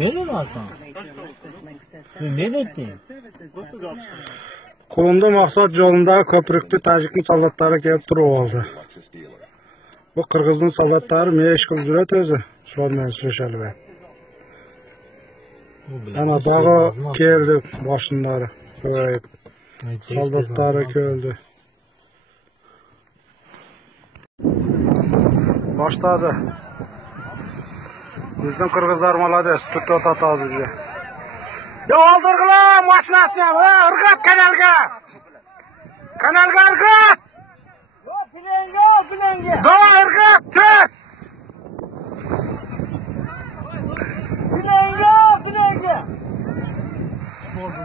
Meni mi alsan? Meni etding? Qo'mda maqsad yo'lidagi ko'prikda Tojikiston soldatlari kelib turib oldi. Bu Qirg'iziston soldatlari men ish qilib yuradi o'zi. Shularni so'shalib. Ana dağı keldi boshindari. Soldatlari keldi. Başladı. Bizden Kırgızlar malades. Tutup atağız bize. Ya aldırgılar maşinasını. Irgat kanalga. Kanalga ırgat. Plenge. Daha ırgat. Tüt. Plenge. Oldu.